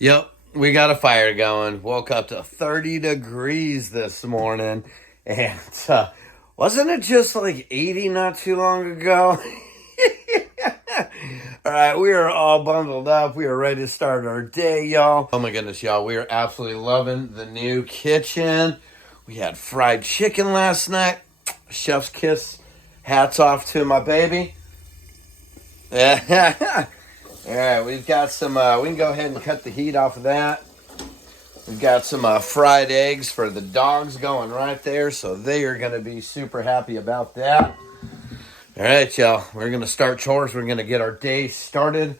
Yep, we got a fire going. Woke up to 30 degrees this morning. And wasn't it just like 80 not too long ago? All right, we are all bundled up. We are ready to start our day, y'all. Oh my goodness, y'all. We are absolutely loving the new kitchen. We had fried chicken last night. Chef's kiss. Hats off to my baby. All right, we've got some, we can go ahead and cut the heat off of that. We've got some fried eggs for the dogs going right there, so they are going to be super happy about that. All right, y'all, we're going to start chores. We're going to get our day started.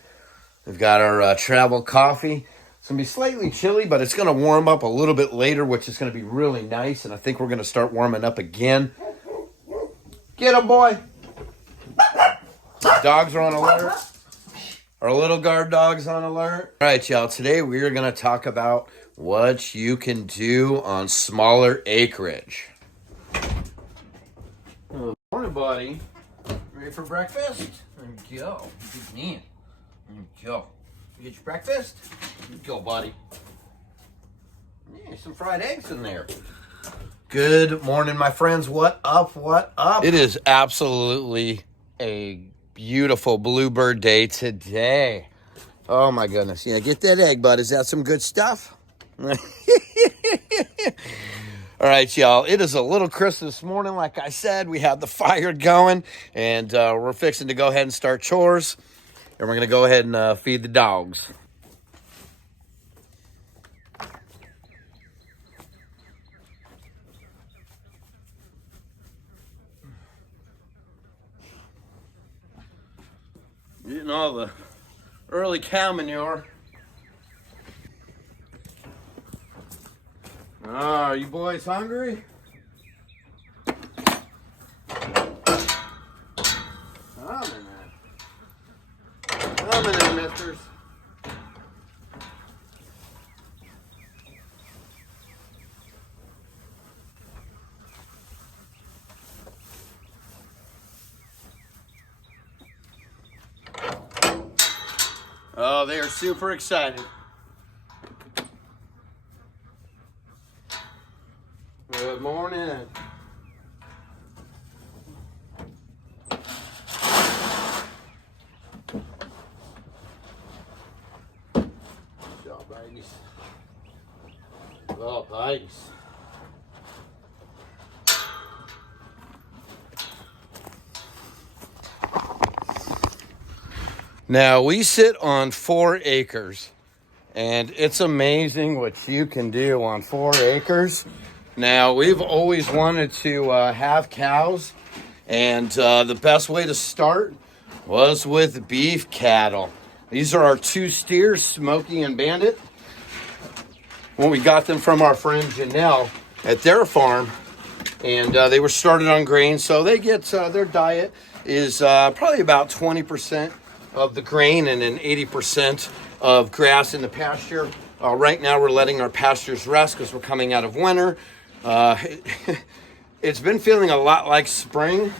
We've got our travel coffee. It's going to be slightly chilly, but it's going to warm up a little bit later, which is going to be really nice, and I think we're going to start warming up again. Get him, boy. Dogs are on alert. Our little guard dog's on alert. All right, y'all. Today we are going to talk about what you can do on smaller acreage. Good morning, buddy. Ready for breakfast? There you go. Good man. There you go. You get your breakfast? There you go, buddy. Yeah, some fried eggs in there. Good morning, my friends. What up? What up? It is absolutely a beautiful bluebird day today. Oh my goodness. Yeah, get that egg, bud. Is that some good stuff? All right, y'all. It is a little crisp this morning. Like I said, we have the fire going, and we're fixing to go ahead and start chores. And we're going to go ahead and feed the dogs. Getting all the early cow manure. Are you boys hungry? Come in there, misters. Oh, they are super excited. Good morning. Good job, babies. Oh, babies. Now, we sit on 4 acres, and it's amazing what you can do on 4 acres. Now, we've always wanted to have cows, and the best way to start was with beef cattle. These are our 2 steers, Smokey and Bandit. When we got them from our friend Janelle at their farm, and they were started on grain, so they get their diet is probably about 20% of the grain and then 80% of grass in the pasture. Right now we're letting our pastures rest because we're coming out of winter. It's been feeling a lot like spring,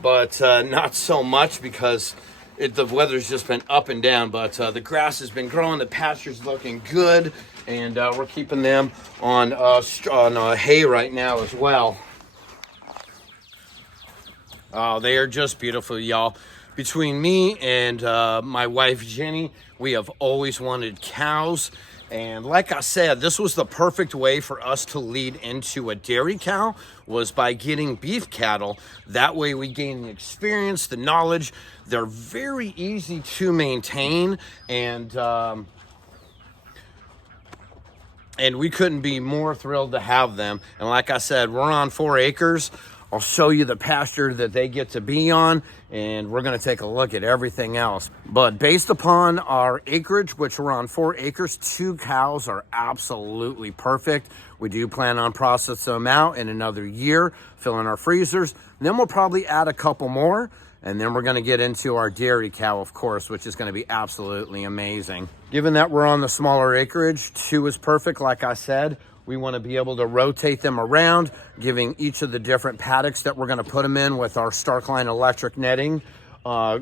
but not so much because the weather's just been up and down. But the grass has been growing, the pasture's looking good, and we're keeping them on hay right now as well. Oh, they are just beautiful, y'all. Between me and my wife, Jenny, we have always wanted cows. And like I said, this was the perfect way for us to lead into a dairy cow, was by getting beef cattle. That way we gain the experience, the knowledge. They're very easy to maintain, and we couldn't be more thrilled to have them. And like I said, we're on 4 acres. I'll show you the pasture that they get to be on, and we're going to take a look at everything else. But based upon our acreage, which we're on 4 acres, 2 cows are absolutely perfect. We do plan on processing them out in another year, filling our freezers. And then we'll probably add a couple more, and then we're going to get into our dairy cow, of course, which is going to be absolutely amazing. Given that we're on the smaller acreage, 2 is perfect, like I said. We want to be able to rotate them around, giving each of the different paddocks that we're going to put them in with our StarkLine electric netting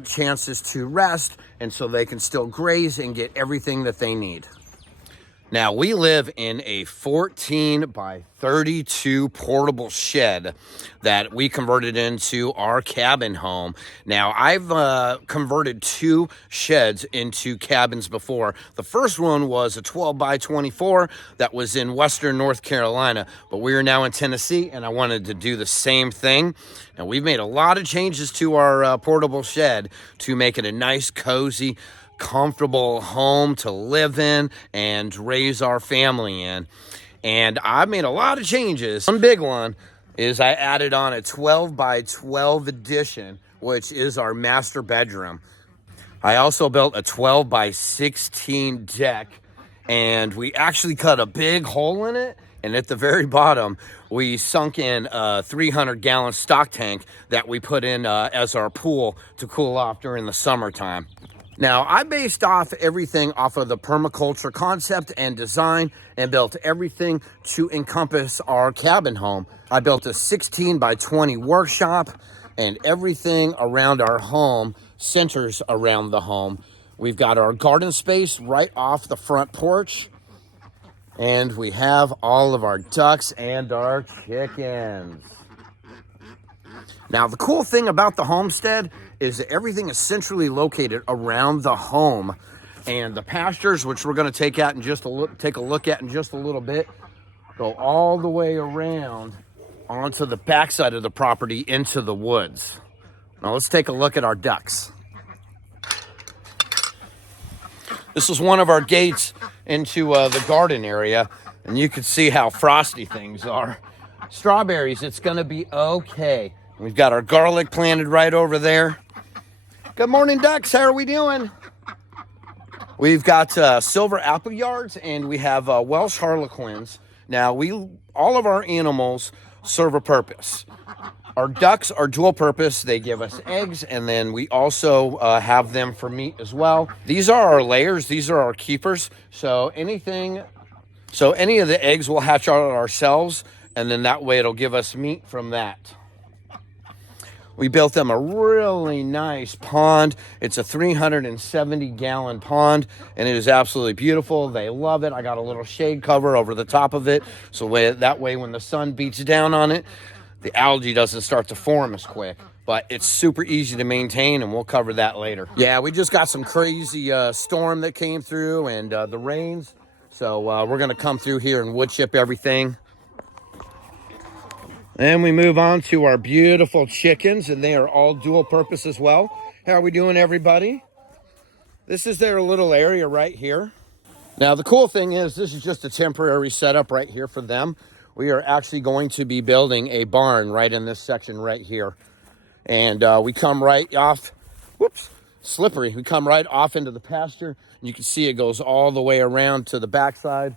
chances to rest, and so they can still graze and get everything that they need. Now, we live in a 14 by 32 portable shed that we converted into our cabin home. Now, I've converted 2 sheds into cabins before. The first one was a 12 by 24 that was in Western North Carolina, but we are now in Tennessee, and I wanted to do the same thing. Now, we've made a lot of changes to our portable shed to make it a nice, cozy, comfortable home to live in and raise our family in. And I made a lot of changes. One big one is I added on a 12 by 12 addition, which is our master bedroom. I also built a 12 by 16 deck, and we actually cut a big hole in it, and at the very bottom we sunk in a 300-gallon stock tank that we put in as our pool to cool off during the summertime. Now, I based off everything off of the permaculture concept and design and built everything to encompass our cabin home. I built a 16 by 20 workshop, and everything around our home centers around the home. We've got our garden space right off the front porch, and we have all of our ducks and our chickens. Now, the cool thing about the homestead is that everything is centrally located around the home, and the pastures, which we're going to take a look at in just a little bit, go all the way around onto the backside of the property into the woods. Now, let's take a look at our ducks. This is one of our gates into the garden area, and you can see how frosty things are. Strawberries, it's going to be okay. We've got our garlic planted right over there. Good morning, ducks. How are we doing? We've got silver apple yards, and we have Welsh harlequins. Now, all of our animals serve a purpose. Our ducks are dual purpose. They give us eggs, and then we also have them for meat as well. These are our layers. These are our keepers. So any of the eggs we'll hatch out ourselves, and then that way it'll give us meat from that. We built them a really nice pond. It's a 370-gallon pond, and it is absolutely beautiful. They love it. I got a little shade cover over the top of it, so that way when the sun beats down on it, the algae doesn't start to form as quick. But it's super easy to maintain, and we'll cover that later. Yeah, we just got some crazy storm that came through, and the rains. So we're going to come through here and wood chip everything. Then we move on to our beautiful chickens, and they are all dual purpose as well. How are we doing, everybody? This is their little area right here. Now, the cool thing is this is just a temporary setup right here for them. We are actually going to be building a barn right in this section right here. And we come right off, slippery. We come right off into the pasture. And you can see it goes all the way around to the backside,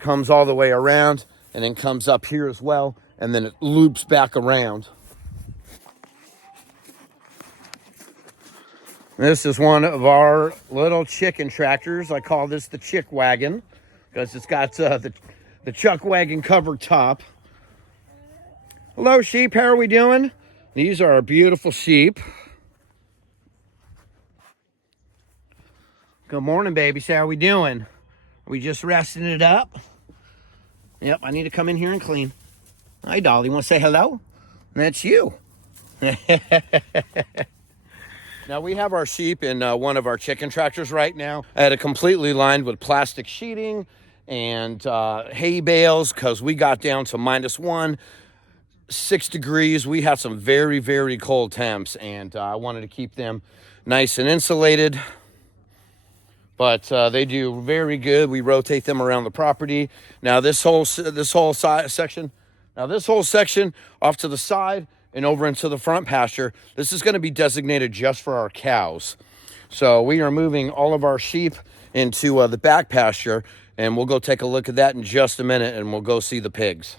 comes all the way around, and then comes up here as well. And then it loops back around. This is one of our little chicken tractors. I call this the chick wagon because it's got the chuck wagon covered top. Hello, sheep. How are we doing? These are our beautiful sheep. Good morning, babies. How are we doing? Are we just resting it up? Yep, I need to come in here and clean. Hi, Dolly. You want to say hello? That's you. Now, we have our sheep in one of our chicken tractors right now. I had it completely lined with plastic sheeting and hay bales because we got down to -1, 6 degrees. We had some very, very cold temps, and I wanted to keep them nice and insulated. But they do very good. We rotate them around the property. Now, this whole section... Now, this whole section off to the side and over into the front pasture, this is going to be designated just for our cows. So we are moving all of our sheep into the back pasture, and we'll go take a look at that in just a minute, and we'll go see the pigs.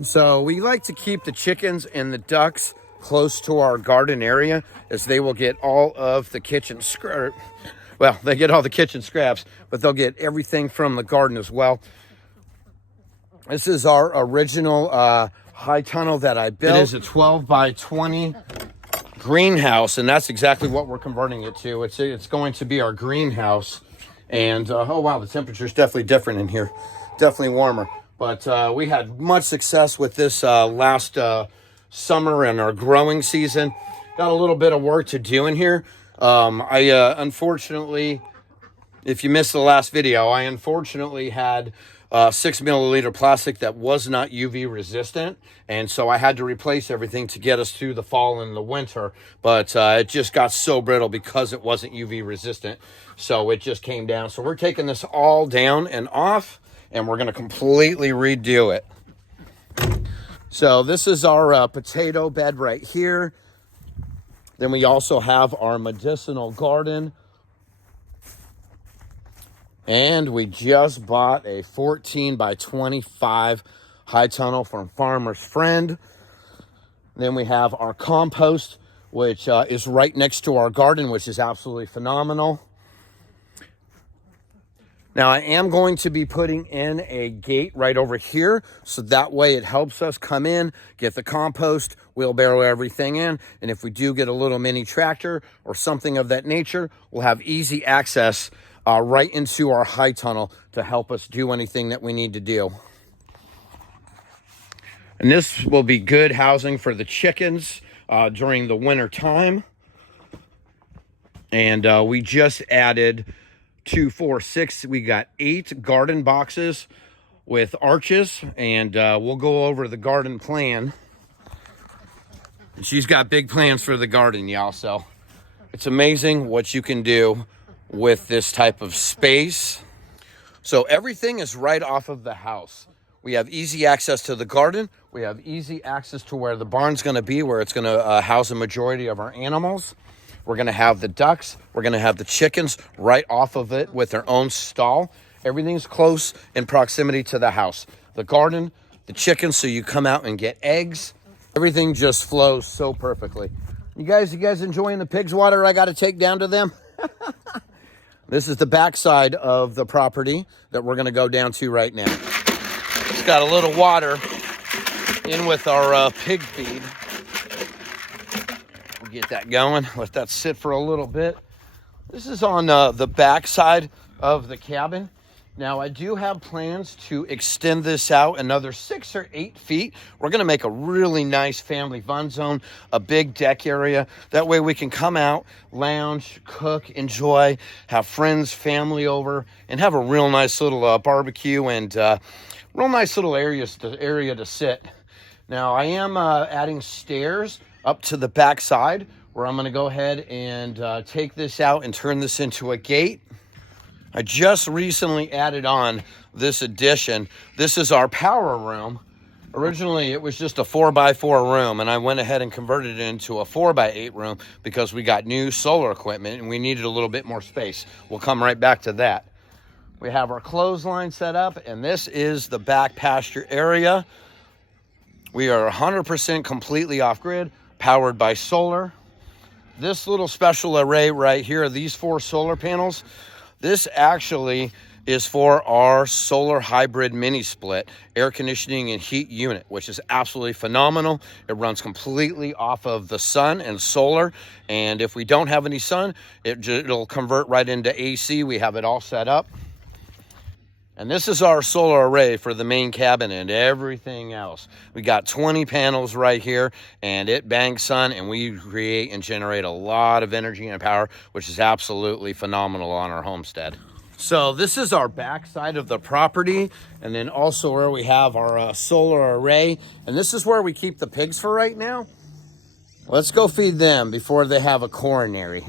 So we like to keep the chickens and the ducks close to our garden area, as they will get all of the kitchen scraps. Well, they get all the kitchen scraps, but they'll get everything from the garden as well. This is our original high tunnel that I built. It is a 12 by 20 greenhouse, and that's exactly what we're converting it to. It's going to be our greenhouse, And oh wow, the temperature is definitely different in here, definitely warmer. But we had much success with this last summer and our growing season. Got a little bit of work to do in here. Unfortunately, if you missed the last video, I unfortunately had 6 milliliter plastic that was not UV resistant, and so I had to replace everything to get us through the fall and the winter. But it just got so brittle because it wasn't UV resistant, so it just came down. So we're taking this all down and off, and we're going to completely redo it. So this is our potato bed right here. Then we also have our medicinal garden. And we just bought a 14 by 25 high tunnel from Farmer's Friend. Then we have our compost, which is right next to our garden, which is absolutely phenomenal. Now I am going to be putting in a gate right over here, so that way it helps us come in, get the compost, wheelbarrow everything in, and if we do get a little mini tractor or something of that nature, we'll have easy access right into our high tunnel to help us do anything that we need to do. And this will be good housing for the chickens during the winter time. And we just added 2, 4, 6. We got 8 garden boxes with arches, and we'll go over the garden plan. And she's got big plans for the garden, y'all. So it's amazing what you can do with this type of space. So everything is right off of the house. We have easy access to the garden. We have easy access to where the barn's going to be, where it's going to house a majority of our animals. We're going to have the ducks. We're going to have the chickens right off of it with their own stall. Everything's close in proximity to the house. The garden, the chickens, so you come out and get eggs. Everything just flows so perfectly. You guys enjoying the pigs' water I got to take down to them? This is the backside of the property that we're going to go down to right now. It's got a little water in with our pig feed. We'll get that going. Let that sit for a little bit. This is on the backside of the cabin. Now, I do have plans to extend this out another 6 or 8 feet. We're going to make a really nice family fun zone, a big deck area. That way we can come out, lounge, cook, enjoy, have friends, family over, and have a real nice little barbecue and real nice little area to sit. Now, I am adding stairs up to the back side where I'm going to go ahead and take this out and turn this into a gate. I just recently added on this addition. This is our power room. Originally, it was just a 4x4 room, and I went ahead and converted it into a 4x8 room because we got new solar equipment and we needed a little bit more space. We'll come right back to that. We have our clothesline set up, and this is the back pasture area. We are 100% completely off-grid, powered by solar. This little special array right here, these 4 solar panels, this actually is for our solar hybrid mini split air conditioning and heat unit, which is absolutely phenomenal. It runs completely off of the sun and solar. And if we don't have any sun, it'll convert right into AC. We have it all set up. And this is our solar array for the main cabin and everything else. We got 20 panels right here, and it bangs sun, and we create and generate a lot of energy and power, which is absolutely phenomenal on our homestead. So this is our back side of the property, and then also where we have our solar array. And this is where we keep the pigs for right now. Let's go feed them before they have a coronary.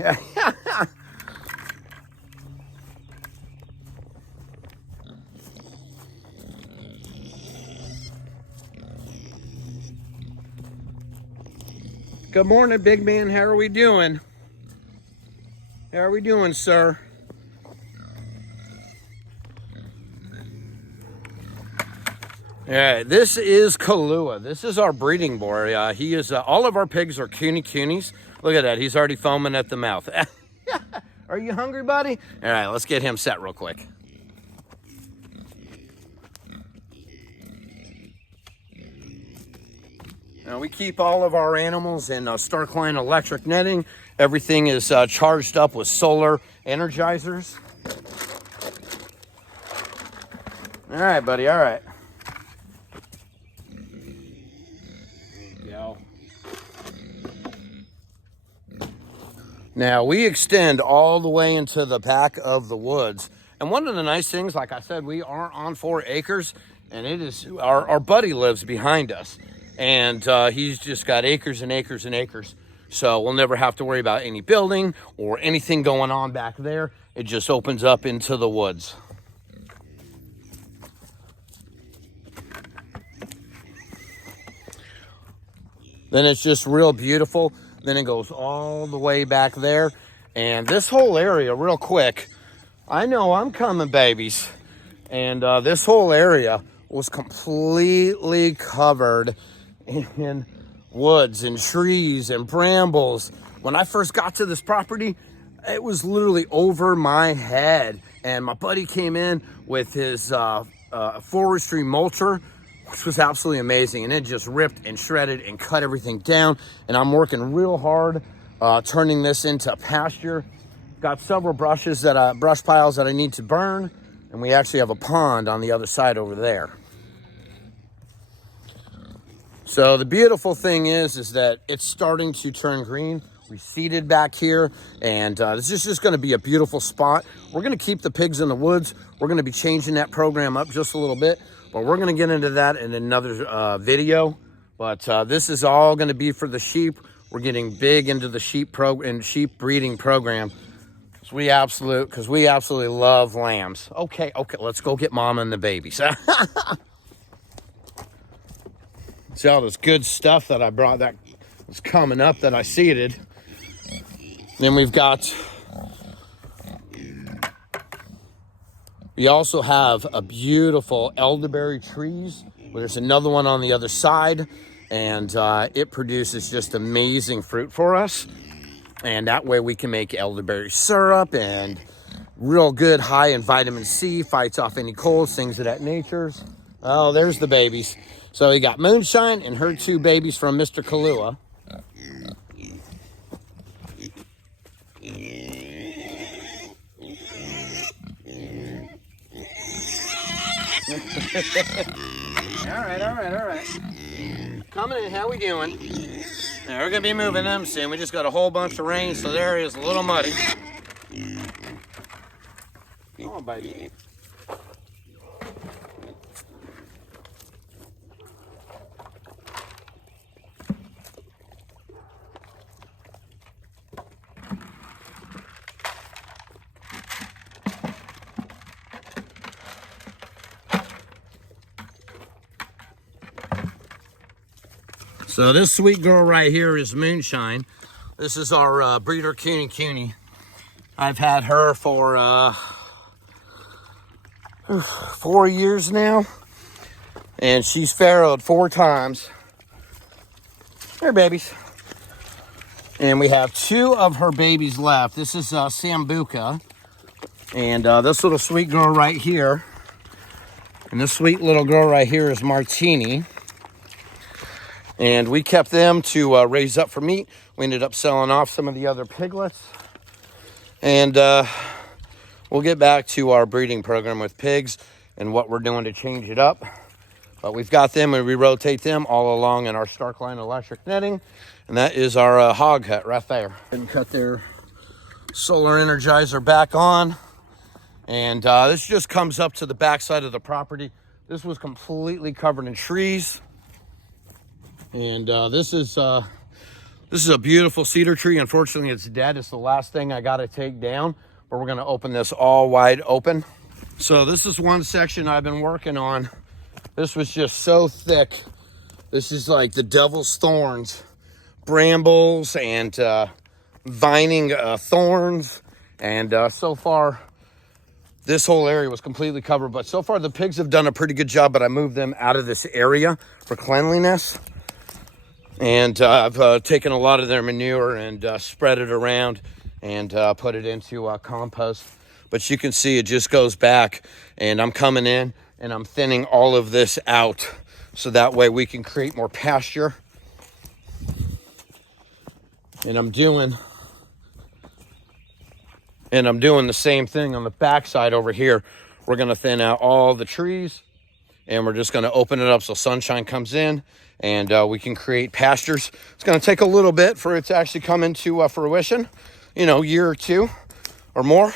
Good morning, big man. How are we doing? How are we doing, sir? All right, this is Kahlua. This is our breeding boy. He is. All of our pigs are cuties. Look at that. He's already foaming at the mouth. Are you hungry, buddy? All right, let's get him set real quick. Now, we keep all of our animals in StarkLine electric netting. Everything is charged up with solar energizers. All right, buddy, all right. Go. Now, we extend all the way into the back of the woods. And one of the nice things, like I said, we are on 4 acres, and it is, our buddy lives behind us. And he's just got acres and acres and acres. So we'll never have to worry about any building or anything going on back there. It just opens up into the woods. Then it's just real beautiful. Then it goes all the way back there. And this whole area, real quick, I know I'm coming, babies. And this whole area was completely covered in woods and trees and brambles. When I first got to this property, it was literally over my head. And my buddy came in with his forestry mulcher, which was absolutely amazing. And it just ripped and shredded and cut everything down. And I'm working real hard turning this into pasture. Got several brush piles that I need to burn. And we actually have a pond on the other side over there. So the beautiful thing is that it's starting to turn green. We seeded back here, and this is just going to be a beautiful spot. We're going to keep the pigs in the woods. We're going to be changing that program up just a little bit, but we're going to get into that in another video. But this is all going to be for the sheep. We're getting big into the sheep breeding program because we absolutely love lambs. Okay, let's go get mama and the babies. See all this good stuff that I brought that was coming up that I seeded. Then we also have a beautiful elderberry trees. There's another one on the other side, and it produces just amazing fruit for us. And that way we can make elderberry syrup and real good high in vitamin C, fights off any colds, things of that nature. Oh, there's the babies. So you got Moonshine and her 2 babies from Mr. Kahlua. all right. Coming in, how we doing? Now we're gonna be moving them soon. We just got a whole bunch of rain, so the area is a little muddy. Come on, baby. So this sweet girl right here is Moonshine. This is our breeder Cuny. I've had her for 4 years now, and she's farrowed 4 times. Here, babies. And we have 2 of her babies left. This is Sambuca, and this little sweet girl right here, and this sweet little girl right here is Martini. And we kept them to raise up for meat. We ended up selling off some of the other piglets. And we'll get back to our breeding program with pigs and what we're doing to change it up. But we've got them and we rotate them all along in our StarkLine electric netting. And that is our hog hut right there. And cut their solar energizer back on. And this just comes up to the back side of the property. This was completely covered in trees. And this is a beautiful cedar tree. Unfortunately, it's dead. It's the last thing I got to take down, but we're going to open this all wide open. So this is one section I've been working on. This was just so thick. This is like the devil's thorns, brambles and vining thorns. And so far, this whole area was completely covered. But so far, the pigs have done a pretty good job, but I moved them out of this area for cleanliness. And I've taken a lot of their manure and spread it around and put it into compost. But you can see it just goes back, and I'm coming in and I'm thinning all of this out so that way we can create more pasture. And I'm doing the same thing on the backside over here. we're going to thin out all the trees, and we're just going to open it up so sunshine comes in, and we can create pastures. It's going to take a little bit for it to actually come into fruition, you know, year or two or more.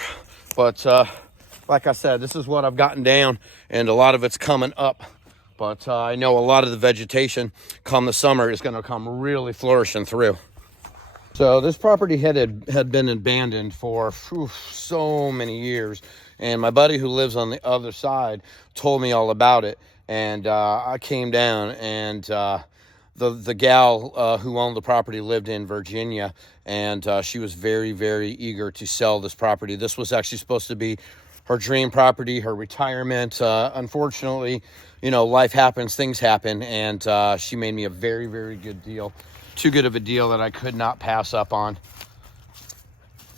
But like I said, this is what I've gotten down, and a lot of it's coming up. But I know a lot of the vegetation come the summer is going to come really flourishing through. So this property had been abandoned for so many years. And my buddy who lives on the other side told me all about it. And I came down, and the gal who owned the property lived in Virginia. And she was very, very eager to sell this property. This was actually supposed to be her dream property, her retirement. Unfortunately, you know, life happens, things happen, and she made me a very, very good deal. Too good of a deal that I could not pass up on.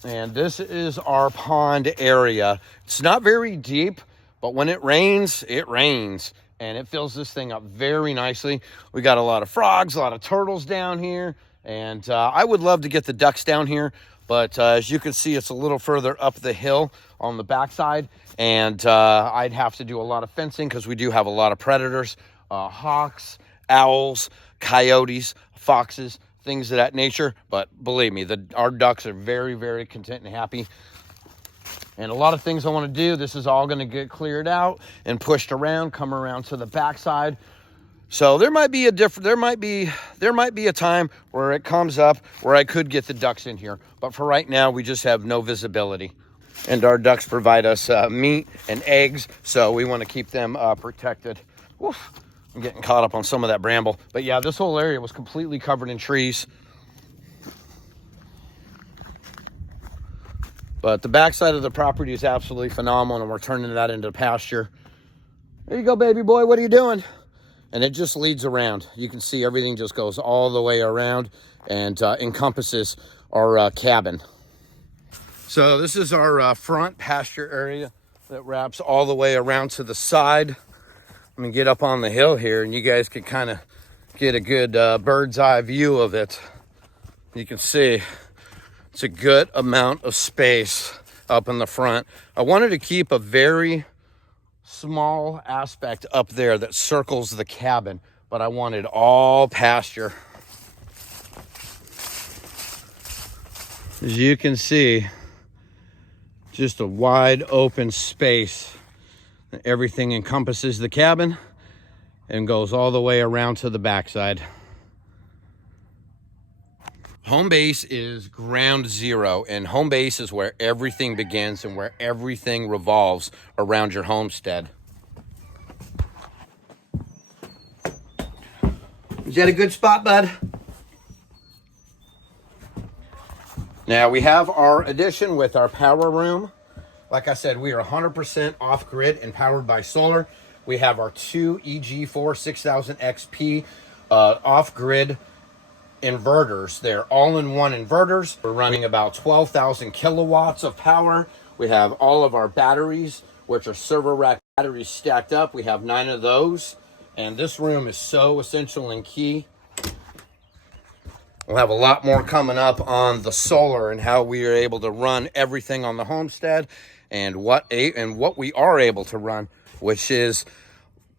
And this is our pond area. It's not very deep, but when it rains, and it fills this thing up very nicely. We got a lot of frogs, a lot of turtles down here, and I would love to get the ducks down here, but as you can see, it's a little further up the hill on the backside, and I'd have to do a lot of fencing because we do have a lot of predators, hawks, owls, coyotes, foxes, things of that nature. But believe me, our ducks are very, very content and happy. And a lot of things I want to do, this is all going to get cleared out and pushed around, come around to the backside. So there might be a time where it comes up where I could get the ducks in here. But for right now, we just have no visibility. And our ducks provide us meat and eggs, so we want to keep them protected. Woof. I'm getting caught up on some of that bramble. But yeah, this whole area was completely covered in trees. But the backside of the property is absolutely phenomenal, and we're turning that into pasture. There you go, baby boy. What are you doing? And it just leads around. You can see everything just goes all the way around and encompasses our cabin. So this is our front pasture area that wraps all the way around to the side. Let me get up on the hill here, and you guys can kind of get a good bird's eye view of it. You can see it's a good amount of space up in the front. I wanted to keep a very small aspect up there that circles the cabin, but I wanted all pasture. As you can see, just a wide open space. Everything encompasses the cabin and goes all the way around to the backside. Home base is ground zero, and home base is where everything begins and where everything revolves around your homestead. Is that a good spot, bud? Now we have our addition with our power room. Like I said, we are 100% off-grid and powered by solar. We have our two EG4 6000 XP off-grid inverters. They're all-in-one inverters. We're running about 12,000 kilowatts of power. We have all of our batteries, which are server rack batteries stacked up. We have 9 of those. And this room is so essential and key. We'll have a lot more coming up on the solar and how we are able to run everything on the homestead and what we are able to run, which is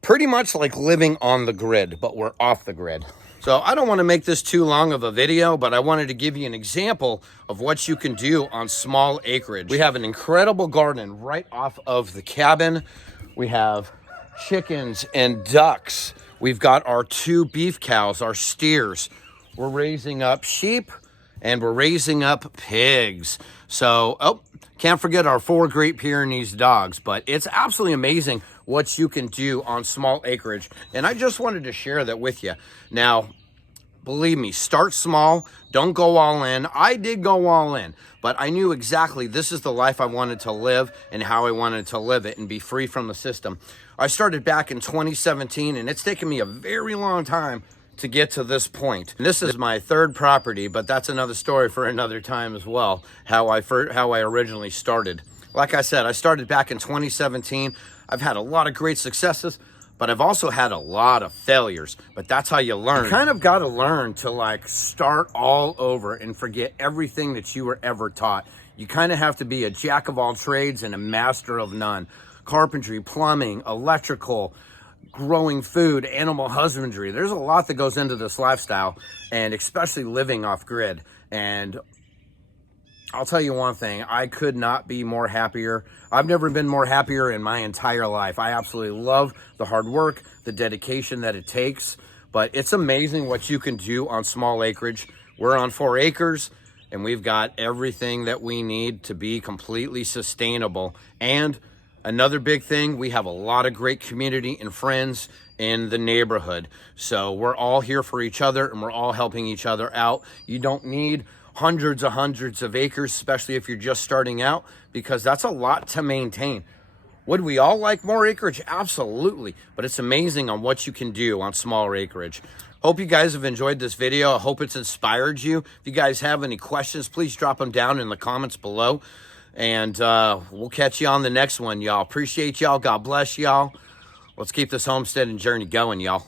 pretty much like living on the grid, but we're off the grid. So I don't want to make this too long of a video, but I wanted to give you an example of what you can do on small acreage. We have an incredible garden right off of the cabin. We have chickens and ducks. We've got our 2 beef cows, our steers. We're raising up sheep and we're raising up pigs. So, can't forget our 4 Great Pyrenees dogs, but it's absolutely amazing what you can do on small acreage. And I just wanted to share that with you. Now, believe me, start small. Don't go all in. I did go all in, but I knew exactly this is the life I wanted to live and how I wanted to live it and be free from the system. I started back in 2017, and it's taken me a very long time to get to this point. And this is my 3rd property, but that's another story for another time as well, how I originally started. Like I said, I started back in 2017. I've had a lot of great successes, but I've also had a lot of failures. But that's how you learn. You kind of got to learn to like start all over and forget everything that you were ever taught. You kind of have to be a jack of all trades and a master of none. carpentry, plumbing, electrical, growing food, animal husbandry. There's a lot that goes into this lifestyle, and especially living off grid. And I'll tell you one thing, I could not be more happier. I've never been more happier in my entire life. I absolutely love the hard work, the dedication that it takes, but it's amazing what you can do on small acreage. We're on 4 acres and we've got everything that we need to be completely sustainable. And another big thing, we have a lot of great community and friends in the neighborhood. So we're all here for each other and we're all helping each other out. You don't need hundreds of acres, especially if you're just starting out, because that's a lot to maintain. Would we all like more acreage? Absolutely. But it's amazing on what you can do on smaller acreage. Hope you guys have enjoyed this video. I hope it's inspired you. If you guys have any questions, please drop them down in the comments below. And we'll catch you on the next one, y'all. Appreciate y'all. God bless y'all. Let's keep this homesteading journey going, y'all.